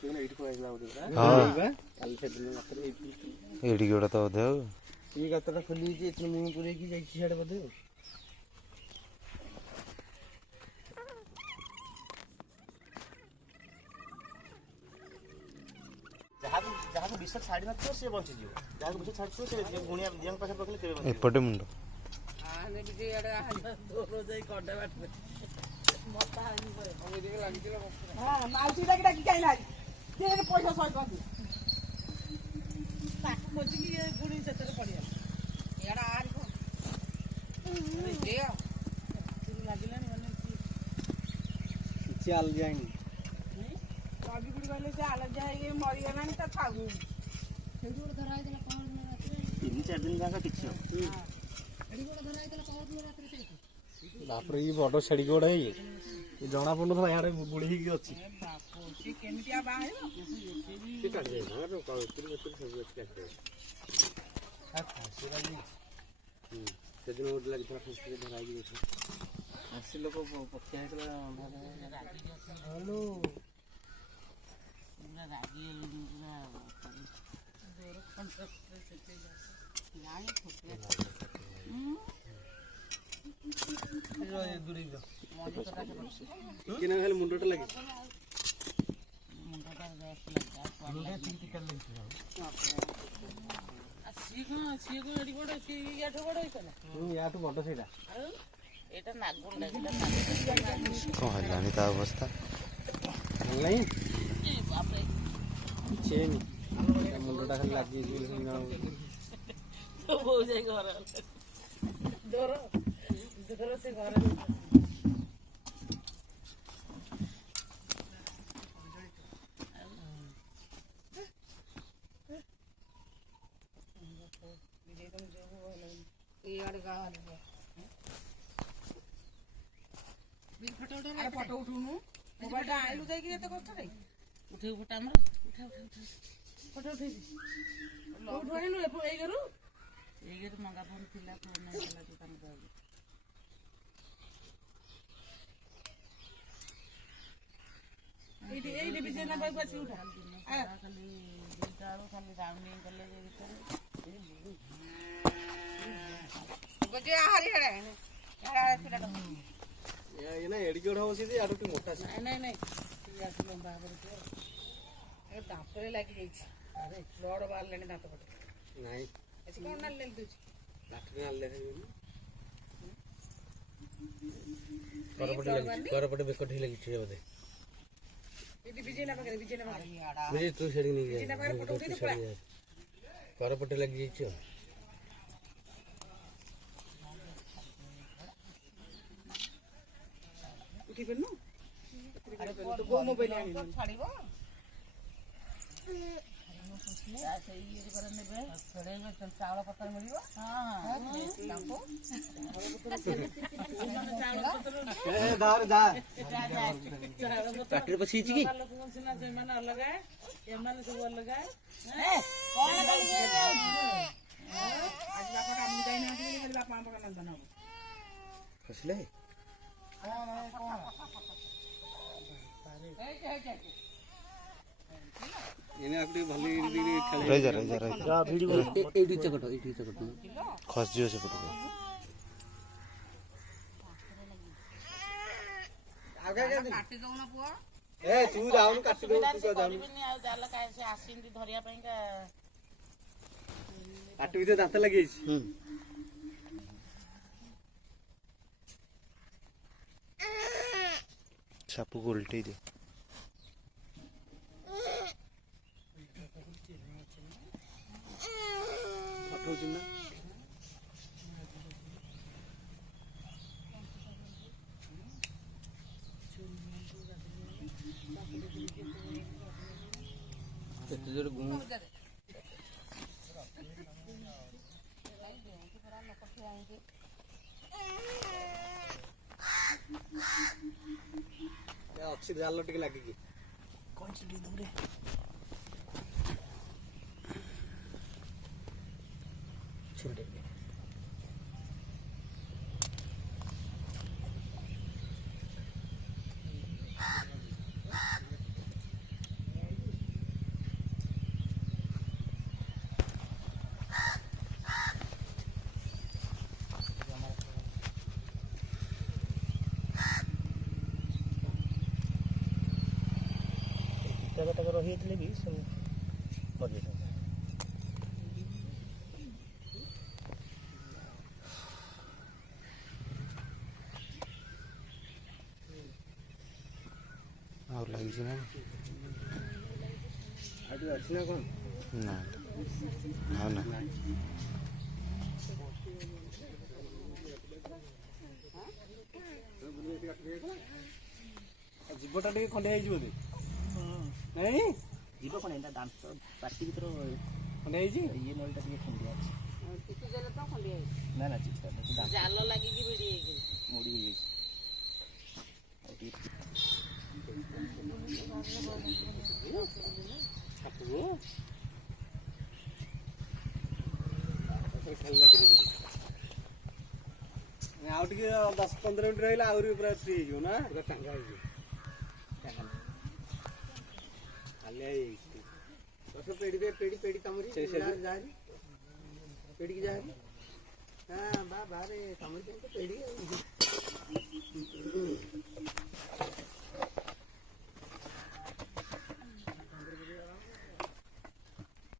ଏଇଠି ଗୋଟା ତ ବୋଧେ ଆଉ ଏଇ ଗାତଟା ଖୋଲି ହେଇଛି ଏଥିରେ ମୁହଁ ପୁରେଇକି ଯାଇଛି ସିଆଡ଼େ ବୋଧେ ଆଉ। ଯାହାକୁ ବିଷ ଛାଡ଼ି ନଥିବ ସେ ବଞ୍ଚିଯିବ, ଯାହାକୁ ବିଷ ଛାଡ଼ିଥିବ ସେ ଗୁଣିଆ ଦିଅଙ୍କ ପାଖରେ ପକେଇଲେ କେବେ ବଞ୍ଚିବ। ଏପଟେ ମୁଣ୍ଡ କିଛି ଆଲଗା ହେଇନି। ମରିଗଲାଣି ତା ଛାଉ 3-4 ଦିନ ଯାକ କିଛି ହବ। ତାପରେ ଇଏ ବଡ଼ ଛେଳି ଗୋଡ଼ା ଇଏ ଜଣା ପଡୁନଥିଲା ଇଆଡ଼େ ବୁଢ଼ୀ ହେଇକି ଅଛି। କେମିତିଆ ବାହାରିବ ସେଦିନ ଗୋଟେ ଲାଗିଥିଲା ଫାଂସିରେ ଧରା ହେଇକି ଯାଇଥିଲା। ଆସି ଲୋକ ପକ୍ଷିଆ ହେଇଥିଲା ଖାଲି ମୁଣ୍ଡଟା ଲାଗିଛି। ୟାଠୁ ବଡ଼ ସେଇଟା କଣ ହେଲାଣି ତା ଅବସ୍ଥା ନାହିଁ କିଛି ହେଇନି। ମୁଣ୍ଡଟା ଖାଲି ଲାଗିଯାଇଛି ସେ ଘରେ ଫଟୋ ଉଠୁନୁ ମୋବାଇଲଟା ଆଇଲୁ ଯାଇକି ଏତେ କଷ୍ଟରେ ଉଠେଇ ଫଟୋ ଆମର ଫଟୋ ଉଠେଇଛି କୋଉଠୁ ଆଣିଲୁ ଏଇ ଘରୁ ମଙ୍ଗା ଫୋନ୍ ଥିଲା ଫୋନ୍ ହେଇଥିଲା ଦୋକାନ ଯାଉ ଏଇଠି ବି ସେନା ପାଇକୁ ଆସି ଉଠା ଖାଲି 2ଟା ବେଳୁ ଖାଲି ରାଉଣ୍ଡିଂ କଲେ ଯେ ଭିତରେ ଏଡ଼ିକି ଗୋଡ଼ ବସିଛି ଆଠୁ ଟିକେ ମୋଟା ଅଛି। ନାଇଁ ଲମ୍ବା ଦାନ୍ତରେ ଲାଗିଯାଇଛି ବ୍ଲଡ଼ ବାହାରିଲାଣି ଦାନ୍ତ ପଟେ ନାଇଁ କଣ ନାଲି ନାଲି ଦଉଛି ଲାଠିରେ ନାଲି କରପଟେ ବେକ ଠିକ ଲାଗିଛି ବୋଧେ। ଏଠି ବିଜୟନା ପାଖରେ ତୁ ସେଠି କରପଟେ ଲାଗିଯାଇଛି ଆଉ। ଉଠି ପାରୁନୁ ତୁ କୋଉ ମୋବାଇଲ ଆଣିଲୁ ଛାଡ଼ିବ ଚାଉଳ ପତ୍ର ମିଳିବ ପାଟିରେ ପଶିଛି କି ସେମାନେ ଅଲଗା ଏମାନେ ସବୁ ଅଲଗା ଆଜି ବାପା କାମକୁ ଯାଇନାହାନ୍ତି ବାପା ଆମ ନନ୍ଦନ ହବ ଫସିଲେ ଖସିଯିବ ସେପଟକୁ କାଟି ଦଉନ ପୁଅ ଆସିନ୍ତି ଧରିବା ପାଇଁକା ପାଟି ଭିତରେ ଦାନ୍ତ ଲାଗିଯାଇଛି। ସାପକୁ ଓଲଟେଇ ଦିଅ କେତେ ଜୋରେ ଗୁଁ ଅଛି ଜାଲ ଟିକେ ଲାଗିକି ଜାଗା ତାକ ରହିଯାଇଥିଲେ ବି ସେ ମରିଯାଇଥାନ୍ତେ। ଆଉ ଲାଗିଛି ନା ଆଉ ଟିକେ ଅଛି ନା କ'ଣ? ନା ଆଉ ନା ଜୀବଟା ଟିକେ ଖଣ୍ଡିଆ ହେଇଯିବ ବୋଧେ ନାଇଁ ଯିବ କ'ଣ ଏଇଟା ଦାନ୍ତ ପାଟି ଭିତର ଖଣ୍ଡିଆ ହେଇଛି ଇଏ ନଳୀଟା ଟିକେ ଖଣ୍ଡିଆ ଅଛି। ଚିକୁଦେଲେ ତ ଖଣ୍ଡିଆ ହେଇଛି। ନା ନା ଚିତା ଦାନ୍ତ ଜାଲ ଲାଗିକି ଭିଡ଼ି ହେଇକି ମୋଡ଼ି ହେଇଯାଇଛି। ଆଉ ଟିକେ ସାପକୁ ଆଉ ଟିକେ 10-15 ମିନିଟ୍ ରହିଲେ ଆହୁରି ପୁରା ଫ୍ରି ହେଇଯିବ ନା ପୁରା ଟାଙ୍ଗା ହେଇଯିବ ଖାଲି ହେଇଯାଇଛି पेड़ी तमरी जारी पेड़ी की जारी हां बा बारे तमरी तो पेड़ी